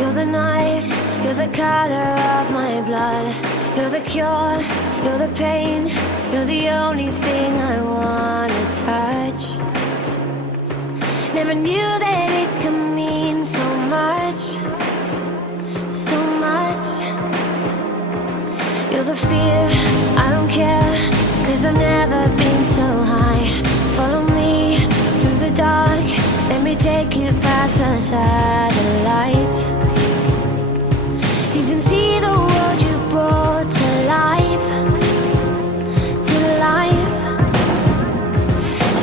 You're the night, you're the color of my blood. You're the cure, you're the pain. You're the only thing I wanna touch. Never knew that it could mean so much, so much. You're the fear, I don't care, 'cause I've never been so high. Follow me through the dark, let me take you past the satellites. You can see the world you brought to life, to life.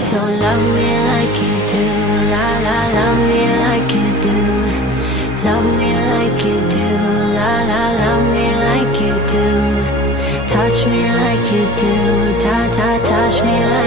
So love me like you do, la la, love me like you do. Love me like you do, la la, love me like you do. Touch me like you do, ta ta, touch me like